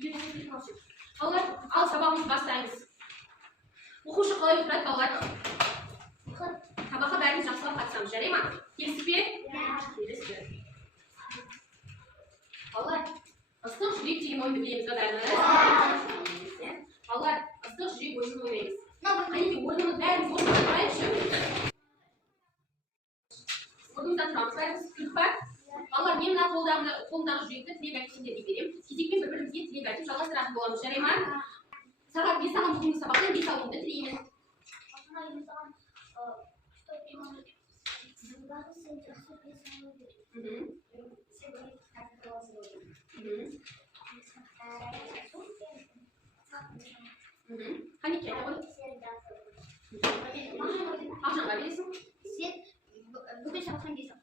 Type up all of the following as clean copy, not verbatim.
Балалар, ал сабағымызды бастаймыз. Оқушы қалай отырады, балалар? Сабаққа бәріміз жақсылап қатысамыз, жарай ма? Келісіп пе? Келісті. Балалар, ыстық жүрек деген ойынды білеміз бе бәріміз? Балалар, ыстық жүрек ойынын ойнаймыз. Қанекей, орнымыз бәріміз орнымыздан тұрайықшы. Орнымыздан тұрамыз, бәріміз күліп бар. Балалар, мен мына қолымдағы жүректі тілек айтып сендерге беремін. кезекпен бір-бірімізге тілек айтып жалғастыратын боламыз, жарай ма? Сағат 5 сағат бүгінгі сабақтан 5 алуыңды тілеймін. Қанекей, айта ғой. Ақжанға бересің? Сен бүгін сабақтан келсің.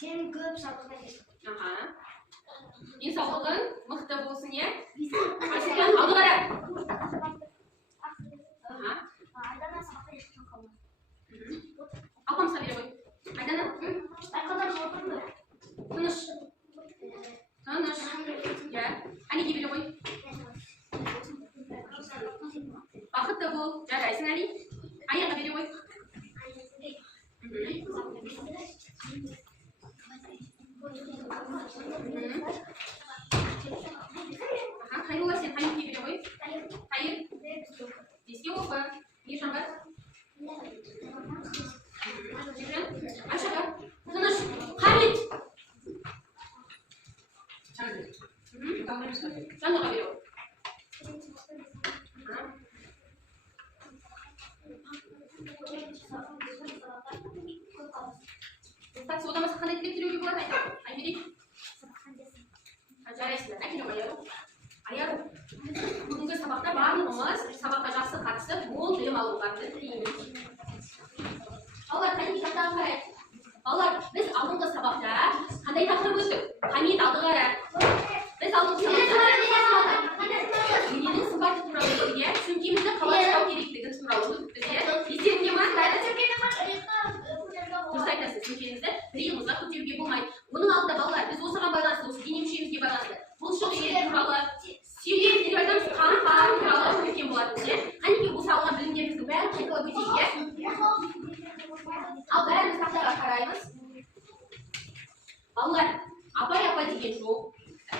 Сен көп сабақтан келсің. Денсаулығың мықты болсын, е? Айсұлтан, алды қара. Айдана сабақтан ешқашан қалмады. Алпамысқа бере ғой. Айдана. Байқадан отырды. Тыныш. Тыныш. Иә. Әнеге бере ғой. Бақытты бол. Жарайсың, Әли. Аяға бере ғой. Хайрулла, сен Хайырге бере ғой. Хайыр. Беске оқы. Ержанға. Айшаға. Тыныш. Хамид. Жанға бере ғой. Так, содан басқа қандай тілек тілеуге болады айтам. Айберек. Жарайсыңдар. Әкеле ғой, Аяру. Бүгінгі сабақта барлығымыз сабаққа жақсы қатысып, мол білім алуларыңызды тілейміз. Балалар, қанекей тақтаға қарайық. Балалар, біз алдыңғы сабақта қандай тақырып өттік? Хамид, алды қара. Біз алдыңғы сабақта дененің сымбаты туралы өттік, сөмкемізді қалай ұстау керектігі туралы өттік. Естеріңде ма? Дұрыс айтасыз, сөмкеңізді иығымызға көтеруге болмайды. Оның алдында балалар, біз осыған байланысты, осы дене мүшемізге байланысты бұлшық ет туралы, сүйек деп айтамыз, қан туралы өткен болатын. Қанекей осы алған білімдеріміздің бәрін қайталап өтейік, е? Ал бәріміз тақтаға қараймыз. Балалар, апай деген жоқ.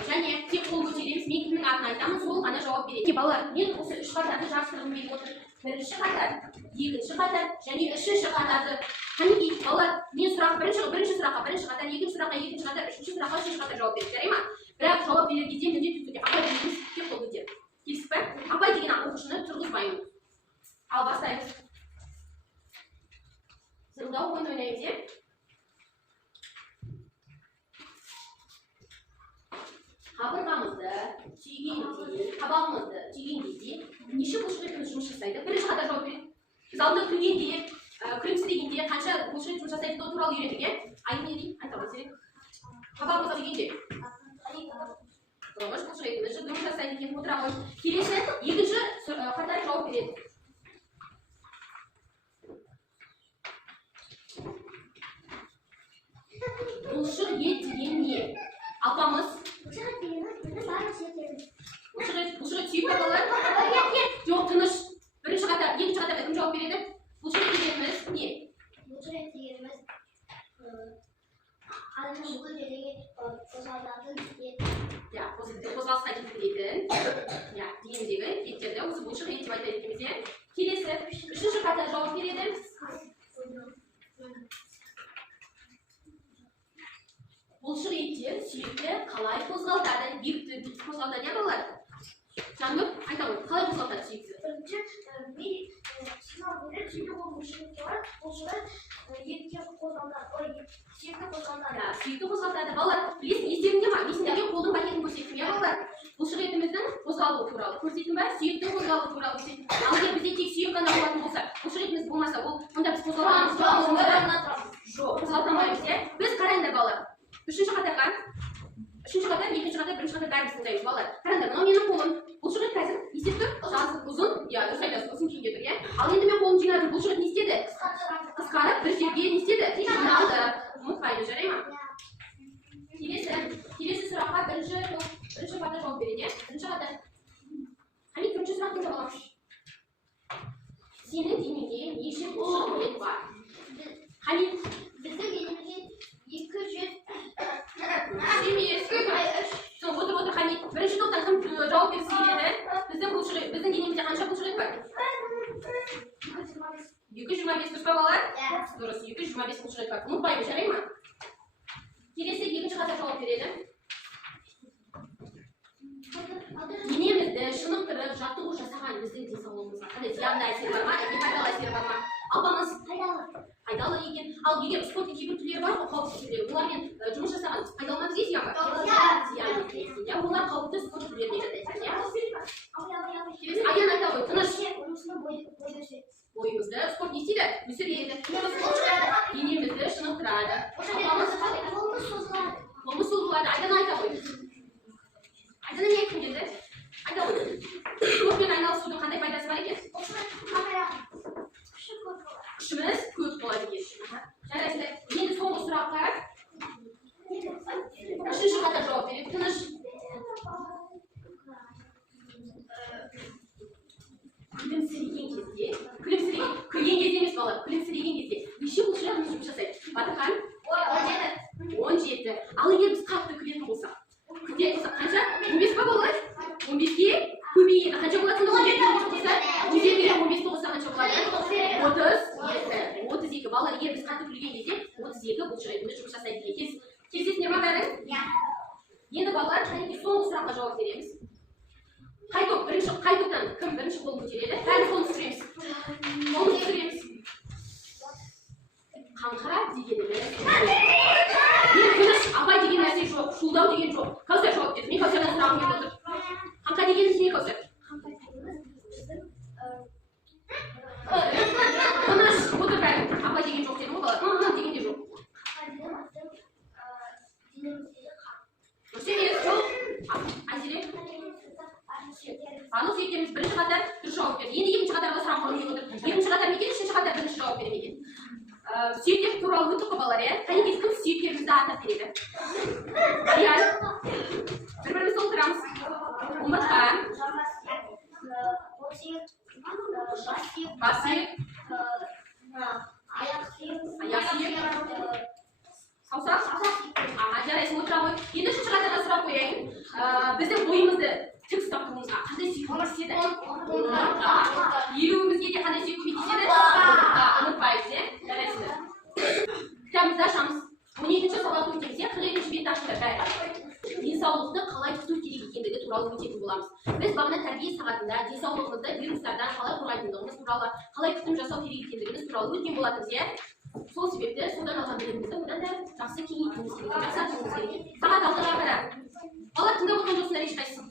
Және тек қол көтереміз, мен кімнің атын айтамын, сол ғана жауап береді. Балалар, мен осы үш қатарды жарыстырғым келіп отыр. Бірінші қатар, екінші қатар және үшінші қатарды. Қанекей, балалар, мен сұраққа бірінші сұраққа бірінші қатар, екінші сұраққа екінші қатар, үшінші сұраққа үшінші қатар жауап береді, жарай ма? Бірақ жауап берер кезде міндетті түрде апай дегеніміз тек қол көтеріп. Келісіп пе? Апай деген оқушыны тұрғызбаймын. Ал бастаймыз. Зырылдау ойын ойнаймыз, е? Қабырғамызды түйгенде, қабағымызды түйгенде неше бұлшық еттің жұмыс жасайды? Бірінші қатар жауап береді. Біз алдында күлгенде, күлімсірегенде қанша бұлшық ет жұмыс жасайды туралы үйрендік, е? Айын не дейді? Айтамыз, е? Қабағымызға түйгенде. Бұлшық етіміз жұмыс жасайды екен, отыра ғой. Келесі екінші қатар жауап береді. Бұлшық ет деген не? Апамыз. Бұлшық ет сүйіп балалар? Жоқ, тыныш. Бірінші қатар, екінші қатарда кім жауап береді? Бұлшық ет дегеніміз не? Бұлшық ет дегеніміз адамның бүкіл жердегі қозғалатын қозғалысқа жеткізетін денедегі еттерді осы бұлшық ет деп айтады екенбіз, е? Келесі үшінші қатар жауап береді. Бұлшық еттер сүйекті қалай қозғалтады? Бүйікті қозғалтады, е балалар? Жанып, айта ғой, қалай қозғалтады сүйекті? Бірінші, сигнал береді, сүйекті бұлшық етке бар, бұлшық етке қозғалтады. Сүйекті қозғалтады. Сүйекті қозғалтады. Балалар, білесің, естеріңде ма? Есіңдерге қолдың пакетін көрсеттім, е балалар? Бұлшық етіміздің қозғалуы туралы көрсеттім бе? Сүйектің қозғалуы туралы көрсеттім. Ал егер бізде тек сүйек қана болатын болса, бұлшық етіміз болмаса, онда біз қозғалтамыз. Жоқ, қозғалтамаймыз, е? Біз қарайындар, балалар. Үшінші қатарға, екінші қатар, бірінші қатар бәріміз тыңдаймыз, балалар. Қараңдар, мынау менің қолым. Бұлшық ет қазір есеп тұр, жазық ұзын, дұрыс айтасыз, ұзын күйінде тұр, е? Ал енді мен қолым жинадым, бұлшық ет не істеді? Қысқарып, бір жерге не істеді? Жиналды. Ұмытпайды, жарай ма? Келесі сұраққа бірінші қатар жауап жаттығу жасаған біздің денсаулығымызға қандай зиянды әсері бар ма, не пайдалы әсері бар ма? Албаңыз пайдалы екен. Ал егер спорттың кейбір түрлері бар ғой, қауіпсіз түрлері, олармен жұмыс жасаған пайдалы ма бізге зиян ба? Зиян екен. Иә, олар қауіпті спорт түрлеріне жатады. Аян айта ғой, тыныш. Бойымызды спорт не істейді? Өсіреді. Денемізді шынықтырады. Қолымыз созылады. Айдан айта ғой. Айдана не айтқым келді? Айта ғой. Спортпен айналысудың қандай пайдасы бар екен? Күшіміз көп болады екен. Жарайсыздар. Енді соңғы сұраққа үшінші қатар жауап береді. Тыныш. Күлген кезде емес балалар, күлімсіреген кезде. Неше бұлшықетіміз жұмыс жасайды? Батырхан? 17. Ал егер біз қатты күлетін болсақ, қанша? 15 па болады? 15-ге көбейеді. Қанша болады сонда 17-ге 15 қосса қанша болады? 32. Балалар, егер біз қатты күлген кезде 32 бұлшықетіміз жұмыс жасайды деген. Келісесіңдер ма бәрі? Енді балалар, соңғы сұраққа жауап береміз. Қай топ? Қай топтан кім бірінші қолын көтереді? Бәріміз қолын түсіреміз. Қолын түсіреміз. Қаңқара дегеніміз. Тыныш, абай деген нәрсе жоқ, шулдау деген жоқ. Кәусар жауап берді. Мен Кәусардан сұрағым келіп отыр. Қаңқа дегеніміз не, Кәусар? Тыныш, отыр бәрі. Абай деген жоқ деді ғой балалар. Деген де жоқ. Дұрыс жоқ. Айзере? Барлық сүйектеріміз бірінші қатар дұрыс жауап берді. Енді екінші қатарға сұрақ қойып отыр. Екінші қатар ма екен, үшінші қатар бірінші жауап бере ме екен? Сүйектер туралы өттік қой балалар, иә? Қанекей кім сүйектерімізді атап береді? Аял. Бір-бірімізді отырамыз. Омыртқа. Бас сүйек. Аяқ сүйек. Саусақ? Жарайсың, отыра ғой. Енді үшінші қатарға сұрақ қояйын. Біздің бойымызды тік ұстап тұруымызға қандай сүйек көмектеседі? Еруімізге де қандай сүйек көмектеседі? Ұмытпайсыз, иә? Жарайсыздар. Кітабымызды ашамыз. 12-ші сабақ өтеміз, иә? 42-ші бетті ашыңдар бәрі. Денсаулықты қалай күту керек екендігі туралы өтетін боламыз. Біз бағана тәрбие сағатында денсаулығымызды вирустардан қалай қорғайтындығымыз туралы, қалай күтім жасау керек екендігіміз туралы өткен болатынбыз, иә? Сол себепті содан алған білімімізді одан да жақсы кеңейтуіміз керек, жақсартуымыз керек. Сағат 6-ға қара. Балалар тыңдап отырған жоқсыңдар ешқайсысы.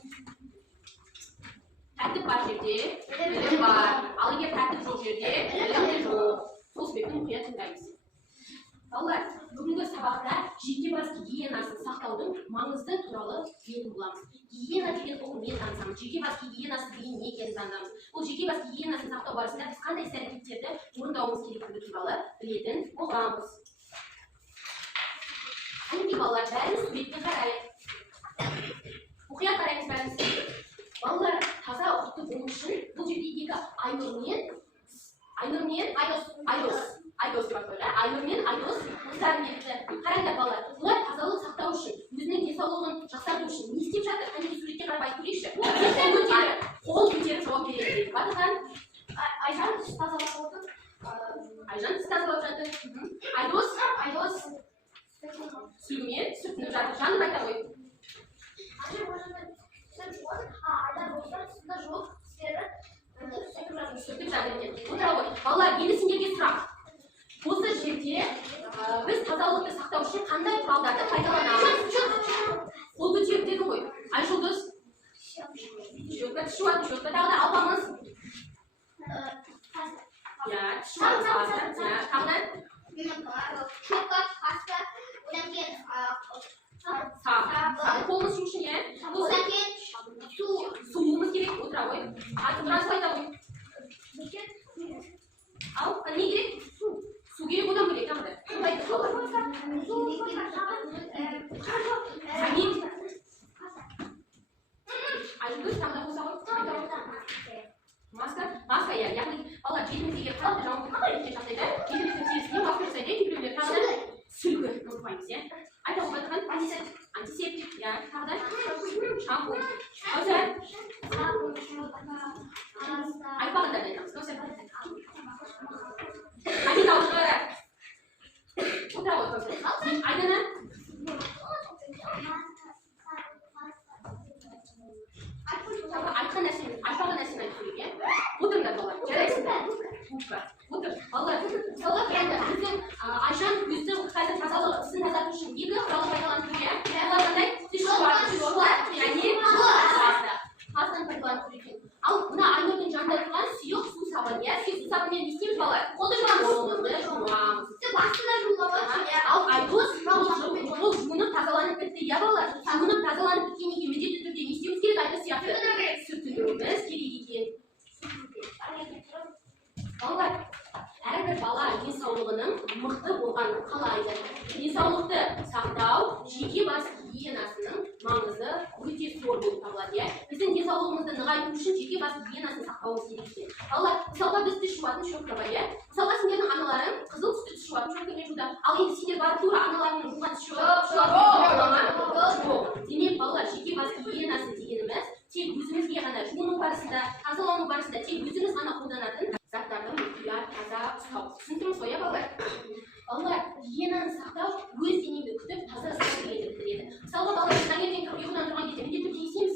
Тәртіп бар жерде білім бар. Ал егер тәртіп жоқ жерде білім де жоқ. Сол себепті мұқият тыңдаймыз. Балалар, бүгінгі сабақта жеке бас гигиенасын сақтаудың маңызды туралы білетін боламыз. Гигиена деген ұғыммен танысамыз. Жеке бас гигиенасы деген не екенін танымыз. Бұл жеке бас гигиенасын сақтау барысында біз қандай іс-әрекеттерді орындауымыз керектігі туралы білетін боламыз. Әнекей балалар, бәріміз суретке қарайық. Мұқият қараймыз бәріміз. Балалар, таза ұқыпты болу үшін бұл жерде екі Айнұр мен Айдос деп атайды. Айнұр мен Айдос қыздарым еді. Қараңдар балалар, олар тазалық сақтау үшін, өзінің денсаулығын жақсарту үшін не істеп жатыр? Қанекей суретке қарап айтып көрейікші. Қол көтеріп жауап береді дейді. Батырхан? Айжан тіс тазалап отыр. Айжан тіс тазалап жатыр. Айдос сүлгімен сүртініп жатыр. Жаным айта ғой. Сүртіп жатыр екен. Отыра ғой. Балалар, енді сендерге сұрақ. Осы жерде біз тазалықты сақтау үшін қандай құралдарды пайдаланамыз? Қол көтеріп дедің ғой. Айжұлдыз? Щетка, тағы да алпамыз? Иә, тышуатыз басты. Тағы да? Щетка, паста, одан кейін Сабын қолымыз үшін, иә? одан кейін суымыз керек, отыра ғой. Айтып тұрасыз айта ғой. Ал, не керек? Су керек, одан бөлек, тағы да. Хамид. Айжұлдыз, тағы да қоса ғой. Маска, иә, яғни балалар бетіміздегі қатты жауын кеткен жағдайда бетіміздің терісіне маска жасайды, кейбіреулер тағы да сүлгі ұмытпаймыз, иә. Айта ғой Батырхан, антисептик, иә, тағы да шампунь. Кәусар. Айтпағандарда айтамыз, Кәусар. Хамид аузына. Отыра ғой Кәусар. Айдана. Айтқан нәрсе Супер. Отыр. Балалар, мысалы енді біздің Айжан өзінің қазір тазалық ісін тазарту үшін екі құрал пайдаланып жүр, иә? Олар қандай? Түшуар, және пастаны пайдаланып жүр екен. Ал мына Айнұрдың жанында тұрған сұйық су сабын, иә? Сұйық су сабынмен не істейміз балалар? Қолды жуамыз. Басында жуылады. Ал Айдос ол жуынып тазаланып бітті, иә балалар? Жуынып тазаланып біткеннен кейін міндетті түрде не істеуіміз керек? Айдос сияқты сүртінуіміз керек екен. Балалар, әрбір бала денсаулығының мықты болғанын қалайды. Денсаулықты сақтау жеке бас гигиенасының маңызы өте зор болып табылады, иә? Біздің денсаулығымызды нығайту үшін жеке бас гигиенасын сақтауымыз керек екен. Балалар, мысалға біз тіс жуатын щетка бар, иә? Мысалға сендердің аналарың қызыл түсті тіс жуатын щеткамен жуды. Ал енді сендер барып тура аналарының жуған тіс жоқ. Демек, балалар, жеке бас гигиенасы дегеніміз тек өзімізге ғана жуыну барысында, тазалану барысында тек өзіміз ғана қолданатын заттарды мұқият таза ұстау. Түсіндіңіз ғой, балалар? Балалар, гигиенаны сақтау өз денеңді күтіп таза ұстау дегенді білдіреді. Мысалға, балалар, таңертең ұйқыдан тұрған кезде міндетті түрде есеміз.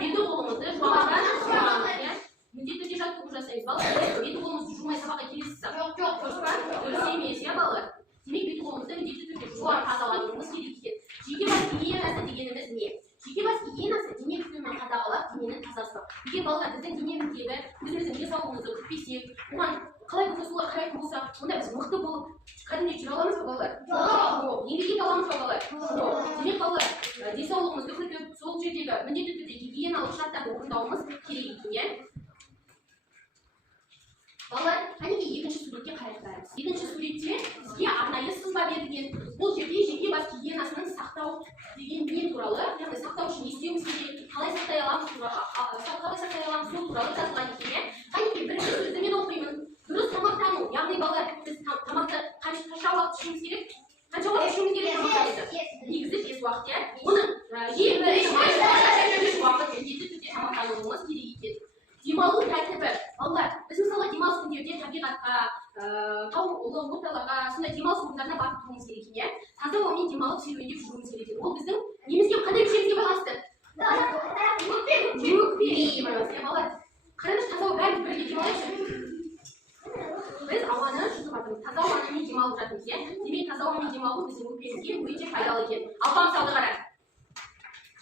Беті қолымызды жуамастан жуамыз, иә? Міндетті түрде жаттығу жасаймыз, балалар. Беті қолымызды жумай сабаққа келесіз. Жоқ, дұрыс па? Дұрыс емес, иә, балалар? Демек, беті қолымызды міндетті түрде жуып тазалануымыз керек екен. Жеке бас гигиенасы дегеніміз не? Жеке бас гигиенасы дене бітімін қадағалап, денені таза ұстау. Егер балалар біздің денеміздегі өзіміздің денсаулығымызды күтпесек, оған қалай болса солай қарайтын болсақ, онда біз мықты болып кәдімгідей жүре аламыз ба балалар? Жоқ. Еңбек ете аламыз ба балалар? Жоқ. Демек балалар, денсаулығымызды күтіп, сол жердегі міндетті түрде гигиеналық шарттарды орындауымыз керек екен, иә? Балалар, кәнекей екінші суретке қарап барамыз. Екінші суретте бізге арнайы сызба берілген. Бұл жерде жеке бас гигиенасының сақтау деген не туралы, яғни сақтау үшін не істеуіміз керек, қалай сақтай аламыз сол туралы жазылған екен. Кәнекей бірінші сөзді мен оқимын. Дұрыс тамақтану, яғни балалар, біз тамақты қанша уақыт ішуіміз керек? Қанша уақыт ішуіміз керек тамақтануды? Негізі 5 уақыт, иә? Оның ең бірінші уақыт міндетті түрде тамақтануымыз керек екен. Демалу тәртібі. Балалар, біз мысалы демалыс күндерде табиғатқа, тау орталарға, сондай демалыс орындарына барып тұруымыз керек екен, иә? Таза ауамен демалып серуендеп жүруіміз керек екен. Ол біздің немізге қандай мүшемізге байланысты? Өкпемізге байланысты, балалар. Қараңыз, таза ауа бәріміз бірге демалайықшы. Біз ауаны жұтып жатырмыз, таза ауамен демалып жатырмыз, иә? Демек, таза ауамен демалу біздің өкпемізге өте пайдалы екен. Алпам салды қара.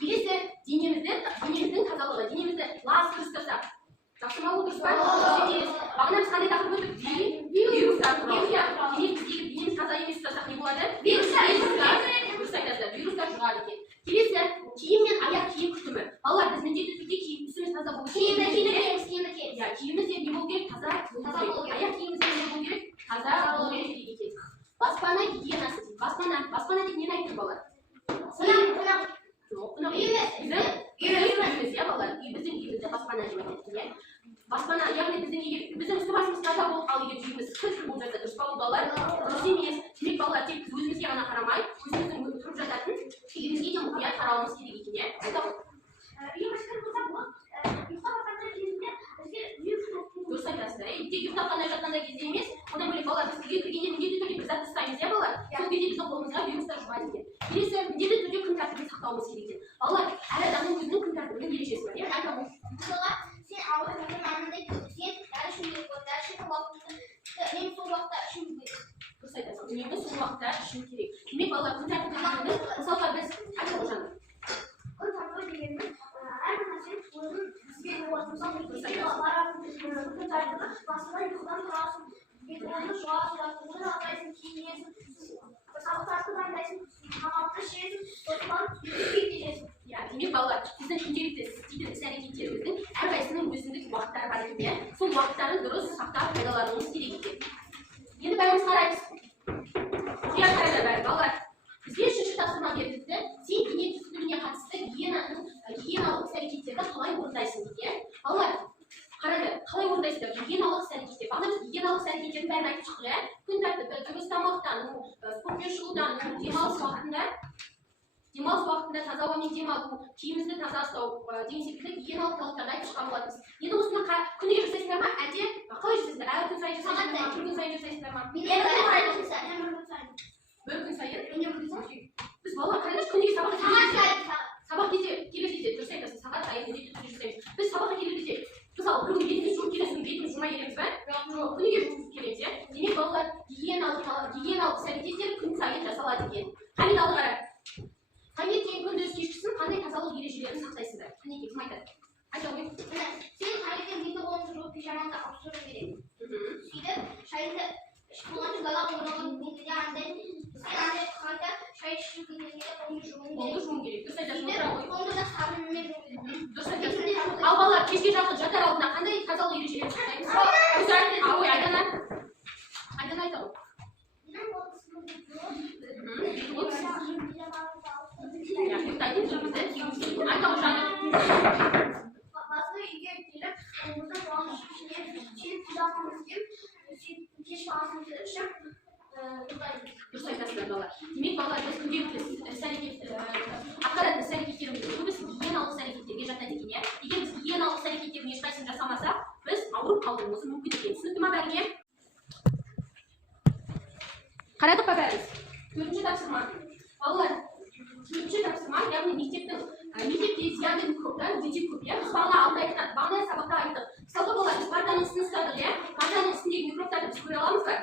Келесі денеміздің тазалығы, денемізді лас ұстасақ. Жақсы ма ол дұрыс па? Бағана біз қандай тақырып өттік? Вирустар туралы. Демек біздегі денеміз таза емес ұстасақ не болады? Вирустар жұғады екен. Келесі киім мен аяқ киім күтімі. Балалар, біз міндетті түрде киіміміз таза болу керек. Киіміміз де не болу керек? Таза болу керек. Аяқ киіміміз де не болу керек? Таза болу керек екен. Баспана гигиенасы дейді. Баспана деп нені айтты балалар? Біздің үйімізде баспана деп айтады. Баспана, яғни біздің үсті басымыз таза болып ал егер үйіміз қыз болып жатса, дұрыс па ол балалар? Дұрыс емес. Демек балалар тек өзімізге ғана қарамай, өзіміздің тұрып жататын үйімізге де мұқият қарауымыз керек екен, иә? Үйіміз кіріп болсақ, ұйықтап жатқан кезінде дұрыс айтасыздар, тек ұйықтап қана жатқанда кезде емес, одан бөлек балалар біз үйге кіргенде міндетті түрде бір зат ұстаймыз, иә балалар? Сол кезде біздің қолымызға вирустар жұғады екен. Келесі міндетті түрде күн тәртібін сақтауымыз керек екен. Балалар, әр адамның өзінің күн тәртібінің ережесі бар, иә? Мысалға, сен ауылда жүрген анандай сен дәрі ішуің керек болады, дәрі ішетін уақытында үнемі сол уақытта ішуің керек. Дұрыс айтасың, үнемі сол уақытта ішу керек. Демек балалар, күн тәртібі дегеніміз, мысалға біз айтып жаным. Күн тәртібі дегеніміз әрбір нәрсе өзінің бізге болады. Мысалы, мектепке барасың, күн тәртібі басында ұйқыдан тұрасың, бетіңді жуасың, жаттығуды атайсың, киінесің, сабақтарды дайындайсың, тамақты ішесің, сосын мектепке кетесің. Демек балалар, біздің күнделікті істейтін іс-әрекеттеріміздің әрқайсысының өзіндік уақыттары бар екен, иә? Сол уақыттарын дұрыс сақтап пайдалануымыз керек екен. Енді бәріміз қараймыз. Құпия қарайлар бәрі, балалар. Бізге үшінші тапсырма берілді. Сен дене түзілуіне қатысты гигиеналық іс-әрекеттерді қалай орындайсың дейді. Балалар, қараңдар, қалай орындайсыздар гигиеналық іс-әрекеттер? Бағана біз гигиеналық іс-әрекеттердің бәрін айтып шықтық, иә? Күн тәртібі, дұрыс тамақтану, спортпен шұғылдану, демалыс уақытында таза ауамен демалу, киімімізді таза ұстау деген секілді гигиеналық талаптарды айтып шыққан болатынбыз. Енді осыны күніге жасайсыздар ма, әлде қалай жасайсыздар? Әр күн сайын жасайсыздар ма? Бір күн сайын жасайсыздар ма? Бір күн сайын? Біз балалар қараңдаршы, күніге сабақ кезде келер кезде дұрыс айтасың, сағат сайын міндетті түрде жасаймыз. Біз сабаққа келер кезде мысалы бір күн бетіміз жуып келесің, бетіміз жумай келеміз бе? Жоқ. ережелерін сақтайсыңдар. Мінекей, кім айтады? Айта ғой. Сен таңертең беті қолын жуып пижамаңды алып тұру керек. Сөйтіп, шайды ішіп болған соң далаға оралған кезде андай сен андай қайта шай ішіп келгенде қолыңды жууың керек. Дұрыс айтасың, отыра ғой. Қолыңды да сабынмен жуу керек. Дұрыс айтасың. Ал балалар, кешке жақын жатар алдында қандай тазалық ережелерін сақтаймыз? Ой, Айдана айта ғой. Айта ғой жаным. Басқа үйге келіп, қолымызды соған ішіне сүйіп пижамамыз киіп, кешкі асымызды ішіп, Дұрыс айтасыздар балалар. Демек балалар біз күнделікті атқаратын іс-әрекеттерімізді көбісі гигиеналық іс-әрекеттерге жатады екен, иә. Егер біз гигиеналық іс-әрекеттердің ешқайсысын жасамасақ, біз ауырып қалуымыз мүмкін екен. Түсінікті ма бәріне? Қарадық па бәріміз? 4-ші тапсырма. Балалар, 4-ші тапсырма, яғни мектепте зиянды микробтар өте көп, иә. Біз бағана сабақта айттық. Мысалға балалар, біз партаның үстін ұстадық, иә. Партаның үстіндегі микробтарды біз көре аламыз ба?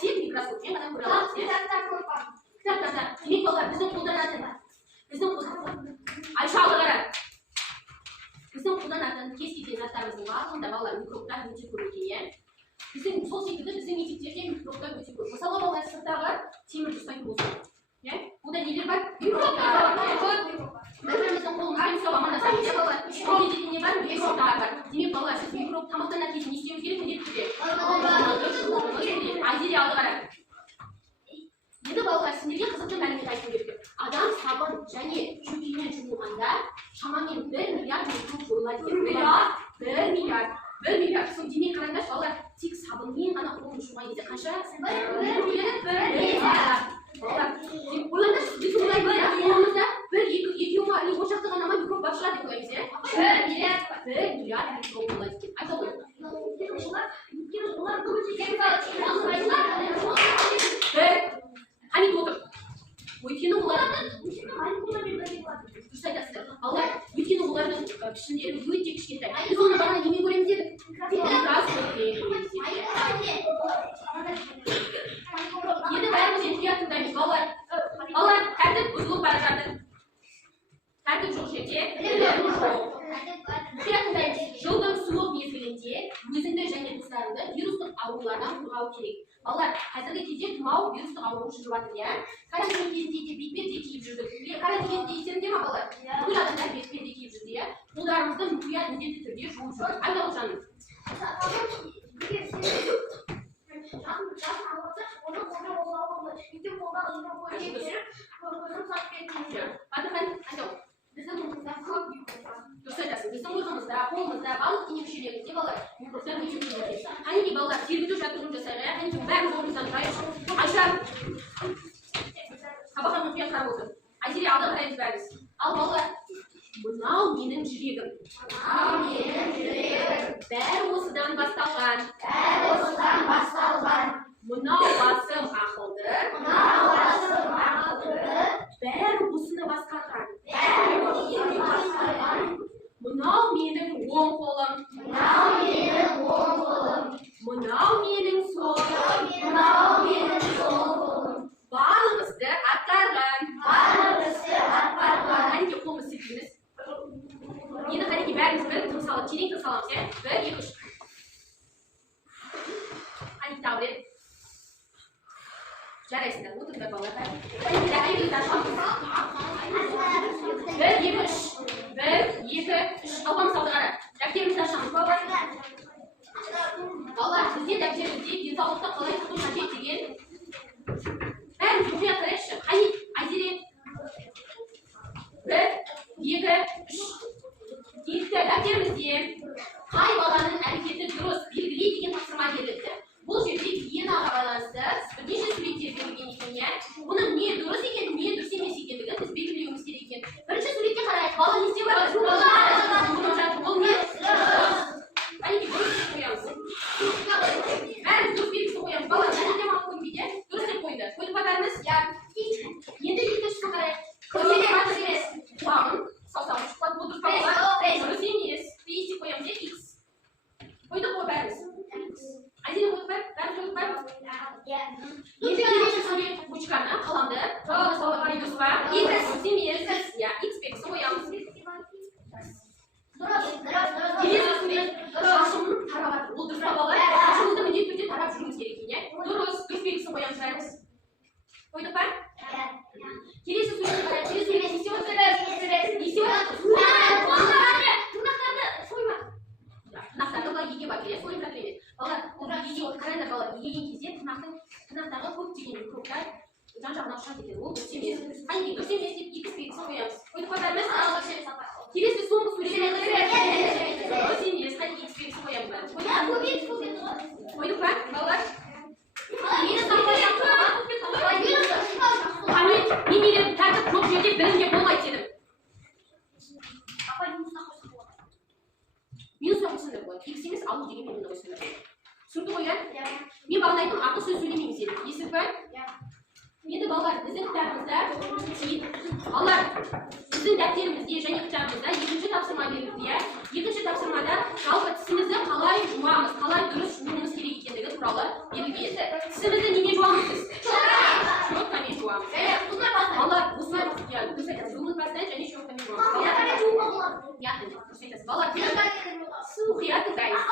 Тек микроскоппен ғана көре аламыз, иә. Кітаптарда. Демек балалар, біздің қолданатын Айшалы қара. Біздің қолданатын кез келген заттарымыздың барлығында балалар микробтар өте көп екен, иә. Біздің сол секілді біздің мектептерде микробтар өте көп. Мысалы балалар сырттағы темірді ұстайтын болса, иә. Бұнда нелер бар? Микробтар бар. Бір-біріміздің қолымызбен ұстап амандасамыз, иә балалар. Микробтар не бар? Микробтар бар. Демек балалар, сіз микроб тамақтанған кезде не істеуіміз керек міндетті түрде? Айзере алды қара. Енді балалар, сендерге қызықты мәлімет айтып бердім. Адам сабын және шөппемен жуылғанда шамамен 1 миллиард микроб жойылады екен. 1 миллиард. Сол демек қараңдаршы балалар, тек сабынмен ғана қолын жуған кезде қанша? 1 миллиард. Балалар, ойлаңдаршы, біз ойлаймыз, қолымызда 1-2 ошақты ғана микроб бар шығар деп ойлаймыз, иә? 1 миллиард микроб болады екен. Айта ғой. Қанит отыр. Өйткені олардың дұрыс айтасыздар. Балалар, өйткені олардың пішіндері өте кішкентай. Біз оны бағана немен көреміз дедік? Енді бәріміз мұқият тыңдаймыз. Балалар, тәртіп бұзылып бара жатыр. Тәртіп жоқ жерде. Мұқият тыңдаймыз. Жылдың суық мезгілінде өзіңді және туыстарыңды вирустық аурулардан қорғау керек. Балалар, қазіргі кезде тұмау вирустық ауру жүріп жатыр, иә. Карантин кезінде де бетперде киіп жүрдік. Карантин кезінде естеріңде ма балалар? Бүкіл адамдар бетперде киіп жүрді, иә. Қолдарымызды мұқият міндетті түрде жуып жүрдік. Айта ғой жаным. Дұрыс айтасың, біздің ойғымызда, қолымызда, барлық дене мүшелерімізде балалар микробтар өте көп екен. Қанекей балалар, тербету жаттығуын жасайық, иә. Қанекей бәріміз орнымыздан тұрайық. Айша, сабаққа мұқият қарап отыр. Айзере алда қараймыз бәріміз. Ал балалар, мынау менің жүрегім. Бәрі осыдан басталған. Мынау басым ақылды. Бәрі осыны басқарған. Мынау менің оң қолым. Мынау менің сол қолым. Барлығымызды атқарған. Қанекей қолымыз сілтейміз. Енді қанекей бәріміз бір тыныс алып, терең тыныс аламыз, иә? 1, 2, 3. Қанекей тағы бір. Жарайсыңдар, отырыңдар балалар. 1, 2, 3. 1, 2, 3. Қалқамыз алды қара. Дәптерімізді ашамыз. Балалар, бізде дәптерімізде денсаулықты қалай сақтау қажет деген бәріміз мұқият қарайықшы. Қанит, Айзере. 1, 2, 3. Тиісті дәптерімізде қай баланың әрекеті дұрыс белгілей деген тапсырма берілді. Бұл жерде гигиенаға байланысты бірнеше суреттер берілген екен, иә. Бұның не дұрыс екен, не дұрыс емес екендігін біз белгілеуіміз керек екен. Бірінші суретке қарайық. Бала не істеп жатыр? Бұл не? Қанекей дұрыс деп қоямыз. Бәріміз дұрыс белгісін қоямыз. Бала әнеде маған көрінбейді, дұрыс деп қойды. Қойдық па бәріміз? Енді екіншісін қарайық. Құлағын саусағын шықпады. Бұл дұрыс па? Дұрыс емес. Бейсте қоямыз. осындай болады. Иксемес алу деген мен осындай. Түсінді ғой, иә? Мен балалар айтам, артық сөз сөйлемейміз деді. Естідік пе? Енді балалар, біздің кітабымызда, балалар, біздің дәптерімізде және кітабымызда екінші тапсырма берілді, иә? Екінші тапсырмада жалпы тісімізді қалай жуамыз, қалай дұрыс жууымыз керек екендігі туралы берілген. Тісімізді немен жуамыз біз? Щеткамен жуамыз. Балалар, осылай дұрыс айтасыз. Жуымыз бастан және щеткамен жуамыз. Яғни, дұрыс айтасыз. Балалар, мұқият тыңдайсыз.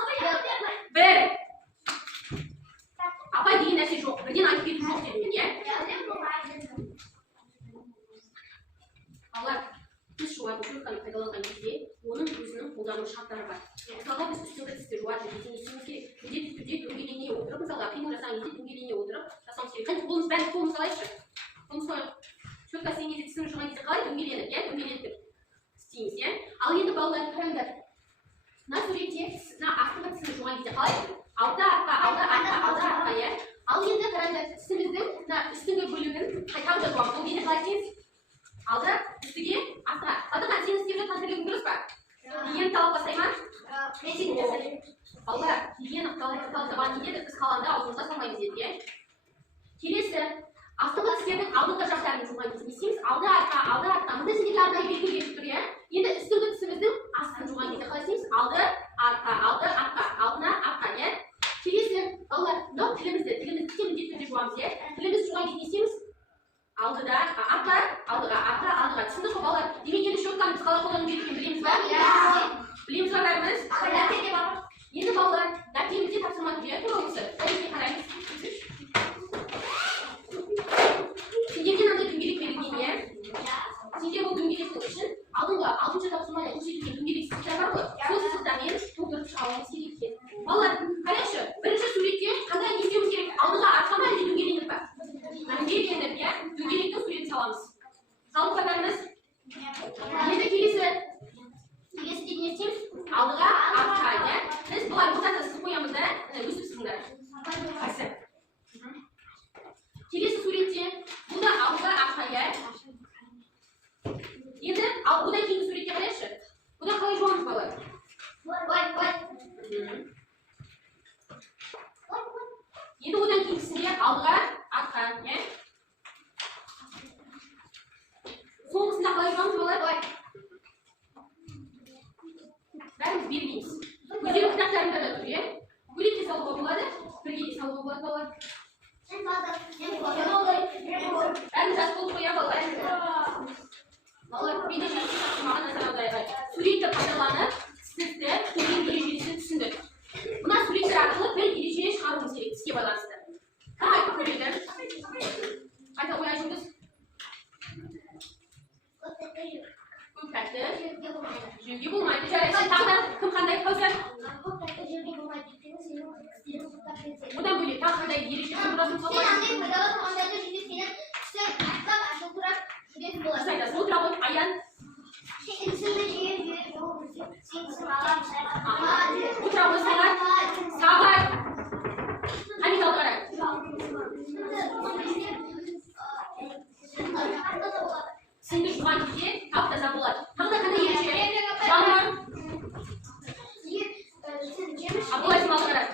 Бір. Апа деген нәрсе жоқ. Бірден айтып кету жоқ дедім мен, иә? Балалар, тіс жуатын щетканы пайдаланған кезде оның өзінің қолдану шарттары бар. Мысалға біз үстіңгі тісті жуар жерде не істеуіміз керек? Міндетті түрде дөңгелене отырып, мысалға қимыл жасаған кезде дөңгелене отырып жасауымыз керек. Қане қолымыз бәрін қолымыз алайықшы. Қолымыз қойып. Щетка істеген кезде тісіміз жуған кезде қалай дөңгеленіп, иә? Дөңгелентіп істейміз, иә? Ал енді балалар, қараңдар. Мына суретте мына астыңғы тісін жуған кезде қалай? Алды артқа, иә? Ал енді қараңдар, тісіміздің мына үстіңгі бөлігін қайталап жуамыз. Ол кезде қалай істейміз? Алды үстіге артқа. Батырхан, сен істеп жатқан тірлігің дұрыс па? Гигиена талап бастай ма? Мен сен жасаймын. Балалар, гигиена талап недеді? Біз қаланда аузымызға салмаймыз дедік, иә? Келесі, астыңғы тістердің алдыңғы жақтарын жуған кезде не істейміз? Алды артқа. Мында сендерге арнайы белгі беріп тұр, иә? Енді үстіңгі тісіміздің астын жуған кезде қалай істейміз? Алды артқа, алдына артқа, иә? Келесі, балалар, мынау тілімізді міндетті түрде жуамыз, иә? Тілімізді жуған кезде не істейміз? Алдыға. Түсіндіңіз бе, балалар? Демек енді щетканы біз қалай қолдану керек екенін білеміз ба? Білеміз ба бәріміз? Енді балалар, дәптерімізде тапсырма тұр, иә? Тура осы. Дәптерге қараймыз. Сендерге мынандай дөңгелек берілген, иә? Сендер бұл дөңгелектің үшін алтыншы тапсырмада көрсетілген дөңгелек сызықтар бар ғой? Сол сызықтармен толтырып шығаруымыз керек екен. Балалар, қарайықшы, бірінші суретте қандай не істеуіміз керек? Алдыға артқа ма әлде дөңгеленіп па? Дөңгелектеніп, иә? Дөңгелектің суретін саламыз. Салып қатарымыз. Енді келесі не істейміз? Алдыға артқа, иә? Біз бұлар бұзақта сызып қоямыз да, өсіп сызыңдар. Қайсы? Келесі суретте бұл да алдыға артқа, иә? Енді бұдан кейінгі суретте қарайықшы. Бұдан қалай жуамыз балалар? Енді одан кейінгісінде алдыға артқа, иә? Соңғысында қалай жуамыз балалар? Бәріміз бермейміз. Өздерінің кітаптарында да тұр, иә? Бөлек те салуға болады, бірге де салуға болады балалар. Бәріміз жас болып қоя балалар. Балалар, мен де жақсы маған назар аударайық. Суретті пайдаланып, сізді көрген ережесін түсіндік. Мына суреттер арқылы бір ереже шығаруымыз керек тіске байланысты. Кім айтып көреді? Айта қояйыныз. Көп тәтті жеуге болмайды. Жарайды, тағы кім қандай қаузар? Одан бөлек тағы қандай ереже тұратын болмайды? Сен андай пайдалы тұрғандарды жеуге сенен тісі ақтап ашылып тұрап жүретін болады. Айтасыз, отыра ғой, Аян. Отыра ғой, Сағат. Қане қалды қарай. Сенді жуған кезде тап-таза болады. Тағы да қандай ереже? Жаным. Абылай сымалы қарай.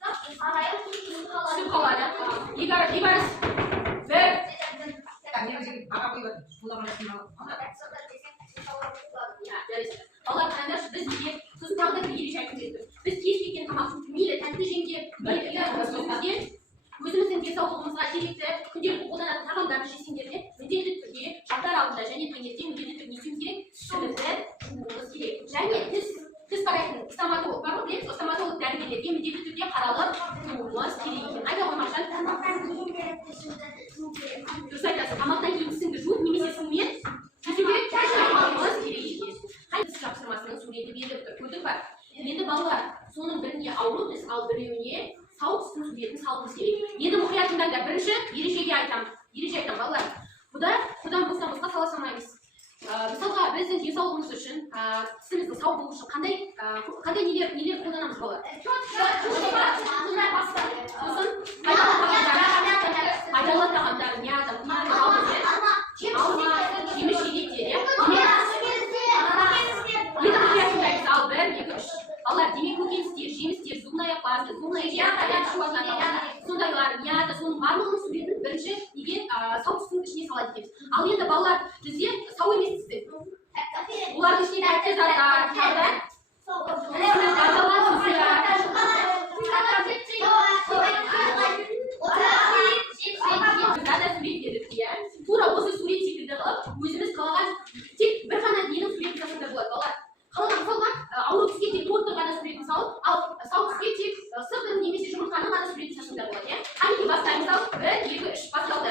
Түсіп қалады. Ибарыз. Бір. Балалар, қараңдаршы, біз неге сосын тағы да бір ереже айтып бердік. Біз кез келген тамақтың мейлі тәтті жеңге өзіміздің денсаулығымызға керекті күнделікті қолданатын тағамдарды жесеңдер де міндетті түрде жаттар алдында және таңертең міндетті түрде не істеуіміз керек? Тісімізді жууымыз керек. Және тіс қарайтын стоматолог бар ғой, білеміз, стоматолог дәрігерлерге міндетті түрде қаралып жууымыз керек екен. Айта ғой, Маржан. Дұрыс айтасыз, тамақтан кейін тісіңді жуып немесе сумен жесу керек, жууымыз керек екен. Тіс жапсырмасының суреті беріліп тұр, көрдік па? Енді балалар, соның біріне ауру тіс, ал біреуіне сау тістің суретін салуымыз керек. Енді мұқият тыңдаңдар. Бірінші ережеге айтамын. Балалар. Бұдан босқа сала салмаймыз. Мысалға, біздің денсаулығымыз үшін, тісіміздің сау болу үшін қандай нелер қолданамыз балалар? Пайдалы тағамдар, алма, жеміс жидектер, салат етеміз. Ал енді балалар бізде сау емессіздер. Олардың ішінде тәтті заттар, тура осы сурет секілді қылып өзіміз қалаған тек бір ғана ненің суретін жасаса болады балалар. Қалған мысалға ауру түске тек торттың ғана суретін салып, ал сау түске тек сыртын немесе жұмыртқаның ғана суретін жасаса болады, иә? Қанекей бастаймыз, ал 1, 2, 3 басталды.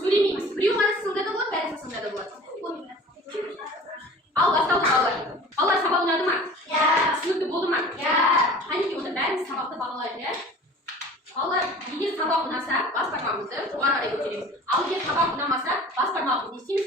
Сөйлемейміз. Біреу ғана сылда да болады, бәрі сылда да болады. Ал басталды балалар. Балалар сабақ ұнады ма? Иә. Түсінікті болды ма? Иә. Қанекей онда бәріміз сабақты бағалайық, иә? Балалар, егер сабақ ұнаса, бас бармағымызды жоғары қарай көтереміз. Ал егер сабақ ұнамаса, бас бармағымызды не істейміз?